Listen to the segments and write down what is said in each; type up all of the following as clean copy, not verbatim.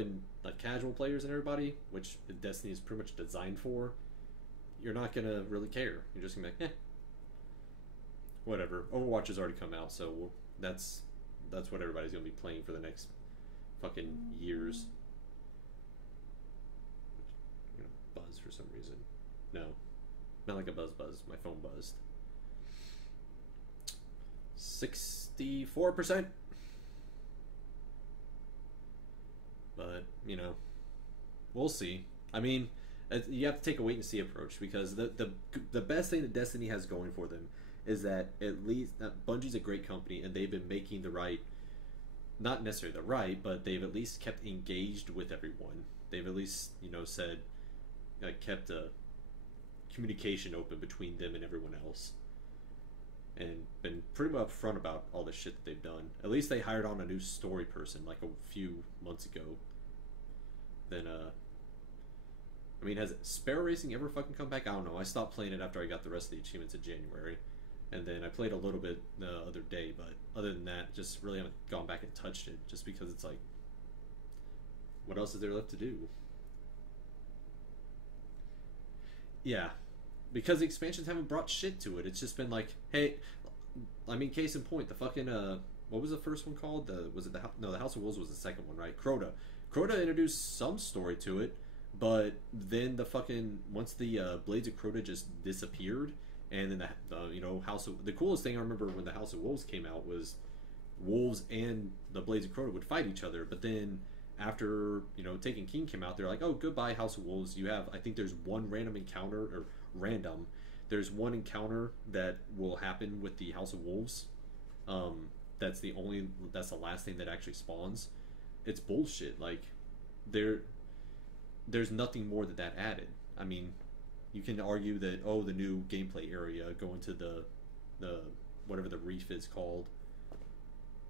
and like casual players and everybody, which Destiny is pretty much designed for, you're not gonna really care. You're just gonna be like, whatever. Overwatch has already come out, so that's what everybody's gonna be playing for the next fucking years. I'm gonna buzz for some reason. No, not like a buzz. My phone buzzed. 64%. But we'll see. I mean, you have to take a wait and see approach, because the best thing that Destiny has going for them is that at least Bungie's a great company, and they've been making the right, not necessarily the right, but they've at least kept engaged with everyone. They've at least said, kept a communication open between them and everyone else, and been pretty upfront about all the shit that they've done. At least they hired on a new story person like a few months ago. Then I mean, has Sparrow Racing ever fucking come back? I don't know. I stopped playing it after I got the rest of the achievements in January. And then I played a little bit the other day, but other than that, just really haven't gone back and touched it, just because it's like, what else is there left to do? Yeah, because the expansions haven't brought shit to it. It's just been like, hey, I mean, case in point, the fucking what was the first one called? The House of Wolves was the second one, right? Crota. Crota introduced some story to it, but then once the Blades of Crota just disappeared, and then the coolest thing I remember when the House of Wolves came out was Wolves and the Blades of Crota would fight each other, but then after Taken King came out, they're like, oh, goodbye House of Wolves. You have, I think there's one random encounter, or random, there's one encounter that will happen with the House of Wolves. That's the last thing that actually spawns. It's bullshit. Like, there's nothing more that added. I mean, you can argue that, oh, the new gameplay area going to the whatever the reef is called,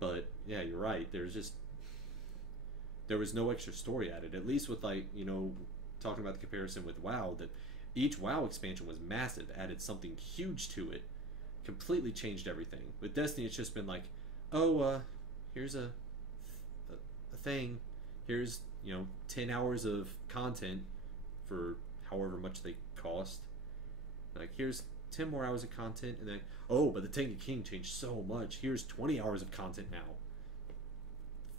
but yeah, you're right. There was no extra story added. At least with talking about the comparison with WoW, that each WoW expansion was massive, added something huge to it, completely changed everything. With Destiny, it's just been like, oh, here's a thing, here's 10 hours of content for however much they cost. Like, here's 10 more hours of content, and then, oh, but the Taken King changed so much. Here's 20 hours of content now.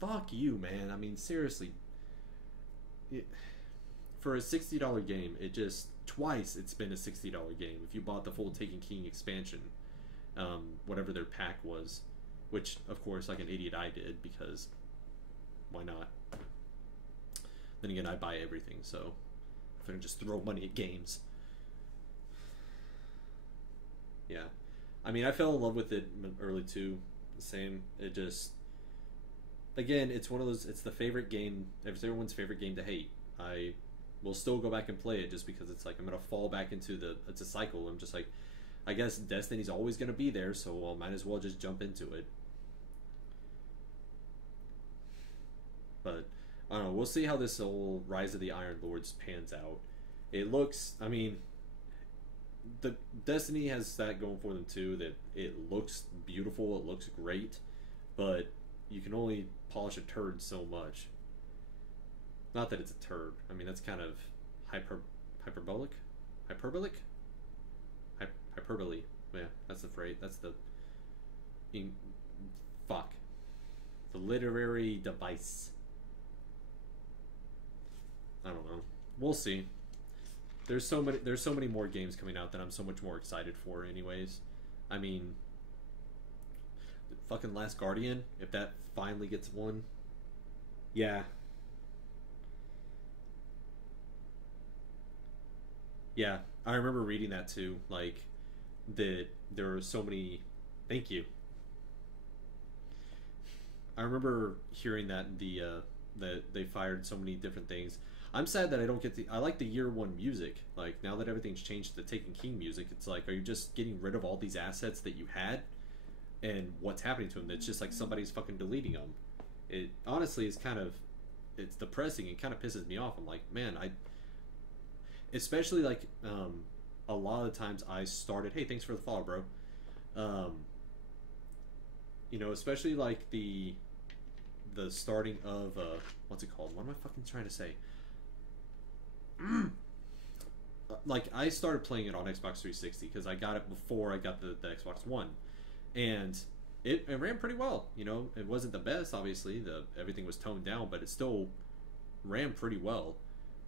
Fuck you, man. I mean, seriously. For a $60 game, twice it's been a $60 game. If you bought the full Taken King expansion, whatever their pack was, which, of course, like an idiot I did, because why not? Then again, I buy everything, so if I can just throw money at games. Yeah. I mean, I fell in love with it early too. The same. It just, again, it's one of those, it's the favorite game, it's everyone's favorite game to hate. I will still go back and play it, just because it's like, I'm going to fall back into it's a cycle. I'm just like, I guess Destiny's always going to be there, so I might as well just jump into it. But I don't know, we'll see how this whole Rise of the Iron Lords pans out. It looks, I mean, the Destiny has that going for them too, that it looks beautiful, it looks great, but you can only polish a turd so much. Not that it's a turd. I mean, that's kind of hyperbolic. Yeah, that's the phrase. That's the the literary device. I don't know. We'll see. There's so many more games coming out that I'm so much more excited for anyways. I mean, fucking Last Guardian, if that finally gets one. Yeah. Yeah, I remember reading that too, like, that there are so many, thank you. I remember hearing that that they fired so many different things. I'm sad that I don't get I like the year one music. Like, now that everything's changed to the Taken King music, it's like, are you just getting rid of all these assets that you had? And what's happening to them? It's just like somebody's fucking deleting them. It honestly is it's depressing and kind of pisses me off. I'm like, man, especially like, a lot of the times I started, hey, thanks for the follow, bro. Especially like the the starting of what's it called? What am I fucking trying to say? Like I started playing it on Xbox 360 because I got it before I got the Xbox One, and it ran pretty well. You know, it wasn't the best, obviously. Everything was toned down, but it still ran pretty well.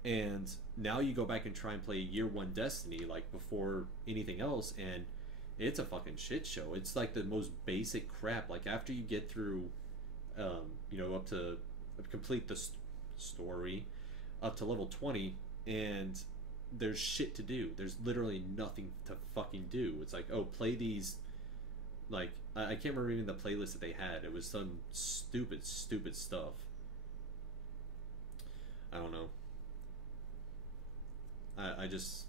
And now you go back and try and play year one Destiny, like before anything else, and it's a fucking shit show. It's like the most basic crap. Like after you get through, you know, up to complete the story, up to level 20, and there's shit to do. There's literally nothing to fucking do. It's like, oh, play these. Like I can't remember even the playlist that they had. It was some stupid stuff. I don't know. I just,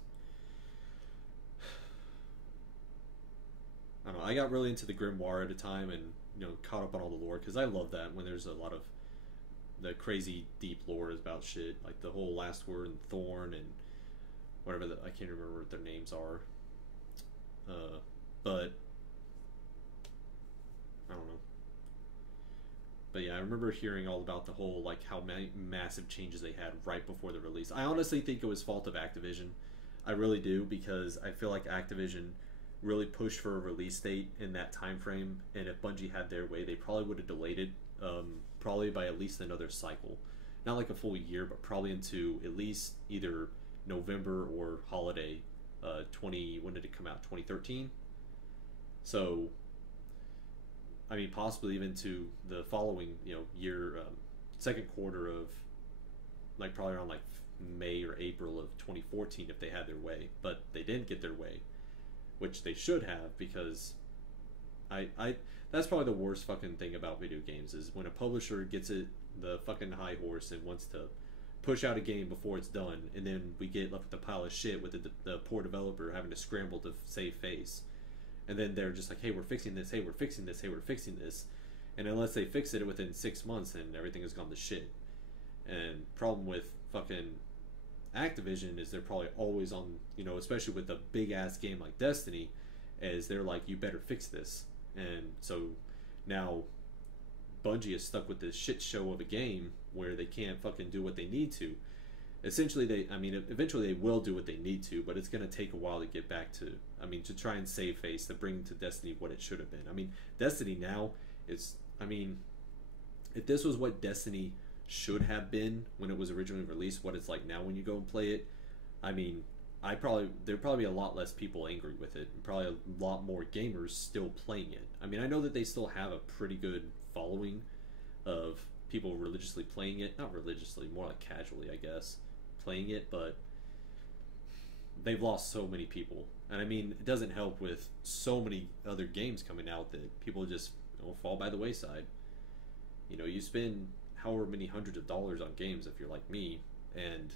I don't know. I got really into the Grimoire at a time, and you know, caught up on all the lore because I love that when there's a lot of the crazy deep lore about shit, like the whole Last Word and Thorn and whatever. I can't remember what their names are. But I don't know. But yeah, I remember hearing all about the whole, like, how many massive changes they had right before the release. I honestly think it was fault of Activision. I really do, because I feel like Activision really pushed for a release date in that time frame, and if Bungie had their way, they probably would have delayed it, probably by at least another cycle. Not like a full year, but probably into at least either November or holiday, when did it come out? 2013? So I mean, possibly even to the following, you know, year, second quarter of, like, probably around like May or April of 2014 if they had their way. But they didn't get their way, which they should have, because that's probably the worst fucking thing about video games is when a publisher gets the fucking high horse and wants to push out a game before it's done, and then we get left with a pile of shit with the poor developer having to scramble to save face. And then they're just like, hey, we're fixing this, hey, we're fixing this, hey, we're fixing this. And unless they fix it within 6 months, then everything has gone to shit. And problem with fucking Activision is they're probably always on, you know, especially with a big-ass game like Destiny, is they're like, you better fix this. And so now Bungie is stuck with this shit show of a game where they can't fucking do what they need to. Essentially, eventually they will do what they need to, but it's going to take a while to get back to, to try and save face, to bring to Destiny what it should have been. I mean, Destiny now is, if this was what Destiny should have been when it was originally released, what it's like now when you go and play it, there'd probably be a lot less people angry with it, and probably a lot more gamers still playing it. I know that they still have a pretty good following of people religiously playing it. Not religiously, more like casually, I guess, playing it, but they've lost so many people. And it doesn't help with so many other games coming out that people just fall by the wayside. You spend however many hundreds of dollars on games if you're like me, and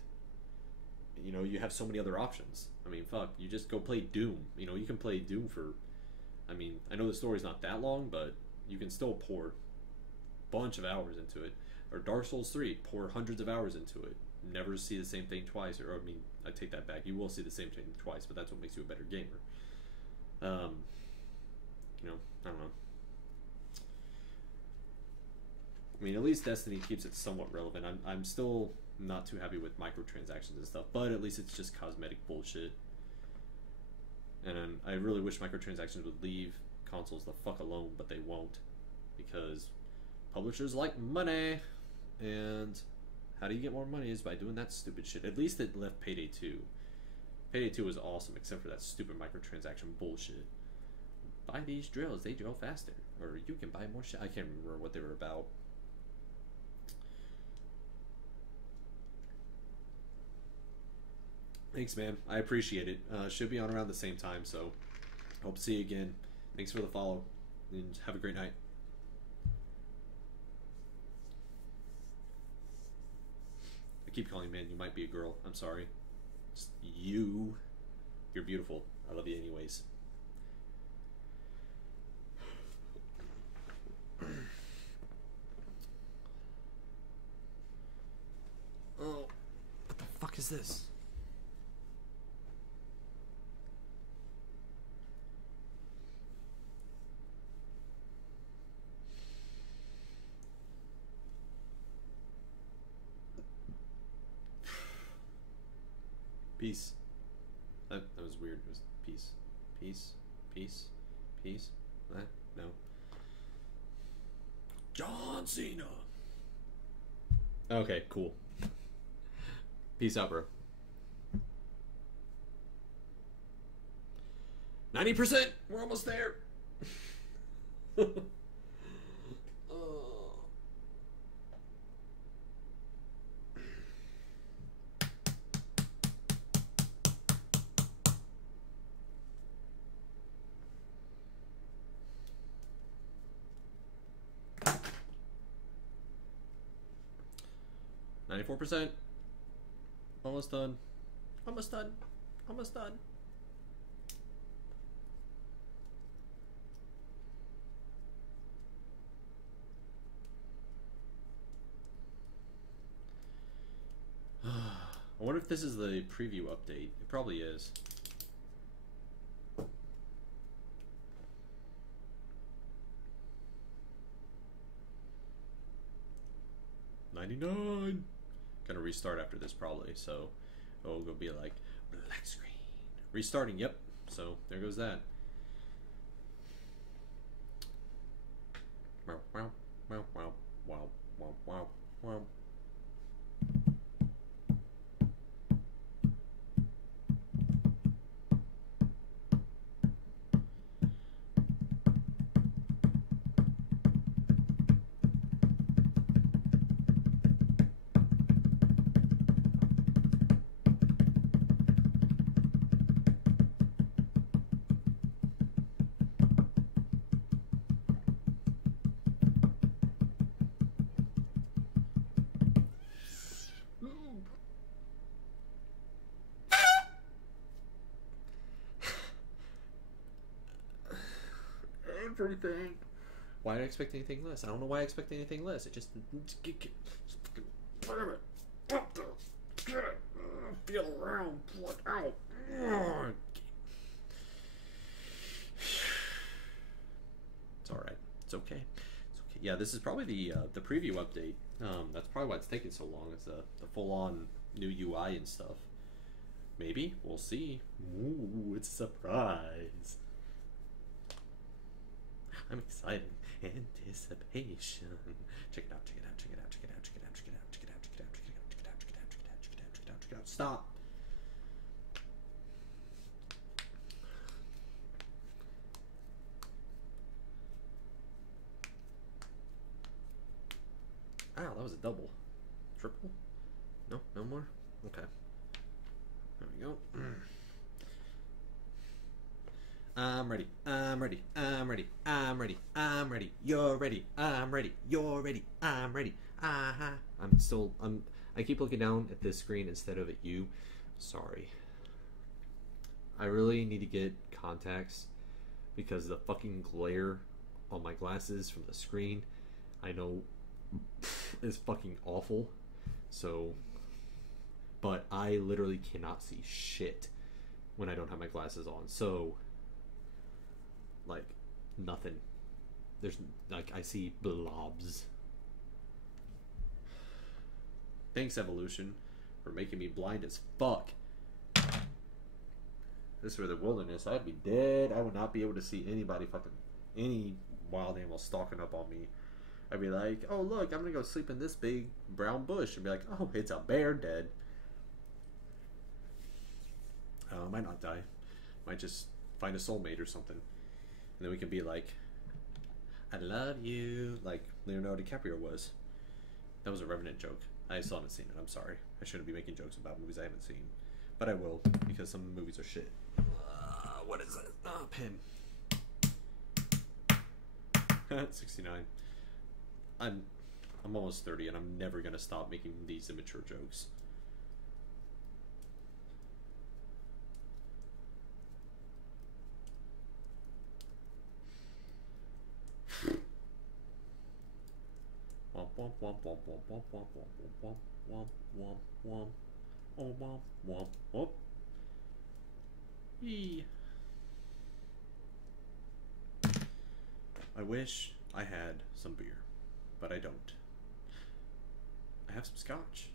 you have so many other options. Fuck, you just go play Doom. You can play Doom for, I know the story's not that long, but you can still pour a bunch of hours into it. Or Dark Souls 3, pour hundreds of hours into it. Never see the same thing twice. I take that back. You will see the same thing twice, but that's what makes you a better gamer. I don't know. At least Destiny keeps it somewhat relevant. I'm still not too happy with microtransactions and stuff, but at least it's just cosmetic bullshit. And I really wish microtransactions would leave consoles the fuck alone, but they won't, because publishers like money, and how do you get more money is by doing that stupid shit. At least it left Payday 2. Payday 2 was awesome, except for that stupid microtransaction bullshit. Buy these drills, they drill faster. Or you can buy more shit. I can't remember what they were about. Thanks, man. I appreciate it. Should be on around the same time, so hope to see you again. Thanks for the follow, and have a great night. I keep calling you man. You might be a girl. I'm sorry. Just you. You're beautiful. I love you anyways. Oh, what the fuck is this? Peace. That was weird. It was peace. Peace. Peace. Peace. No. John Cena. Okay, cool. Peace out, bro. 90%! We're almost there! %. Almost done. Almost done. Almost done. I wonder if this is the preview update. It probably is. $99. Gonna restart after this probably, so it'll go be like black screen. Restarting, yep. So there goes that. Wow, wow, wow, wow, wow, wow, wow, wow. Everything. Why do I expect anything less? I don't know why I expect anything less. It just damn it. Up there. Get it. Feel around. Pull it out. It's alright. It's okay. It's okay. Yeah, this is probably the preview update. That's probably why it's taking so long. It's the full-on new UI and stuff. Maybe. We'll see. Ooh, it's a surprise. I'm excited. Anticipation. Check it out, check it out, check it out, check it out, check it out, check it out, check it out, check it out, check it out, check it out, check it out, check it out, check it out, check it out, check it out. Stop. Ow, that was a double. Triple? No? No more? Okay. There we go. I'm ready. I'm ready. I'm ready. I'm ready. I'm ready. You're ready. I'm ready. You're ready. I'm ready. I keep looking down at this screen instead of at you. Sorry. I really need to get contacts because the fucking glare on my glasses from the screen, I know, is fucking awful. So, but I literally cannot see shit when I don't have my glasses on. So, like, nothing. There's, like, I see blobs. Thanks, Evolution, for making me blind as fuck. This were the wilderness, I'd be dead. I would not be able to see anybody fucking, any wild animal stalking up on me. I'd be like, oh, look, I'm gonna go sleep in this big brown bush. And be like, oh, it's a bear, dead. I might not die. Might just find a soulmate or something. And then we can be like, I love you, like Leonardo DiCaprio was. That was a Revenant joke. I still haven't seen it. I'm sorry. I shouldn't be making jokes about movies I haven't seen. But I will, because some movies are shit. What is it? Oh, pin. 69. I'm almost 30, and I'm never going to stop making these immature jokes. Womp womp womp womp womp womp womp womp womp womp womp womp womp womp. Yee. I wish I had some beer, but I don't. I have some scotch.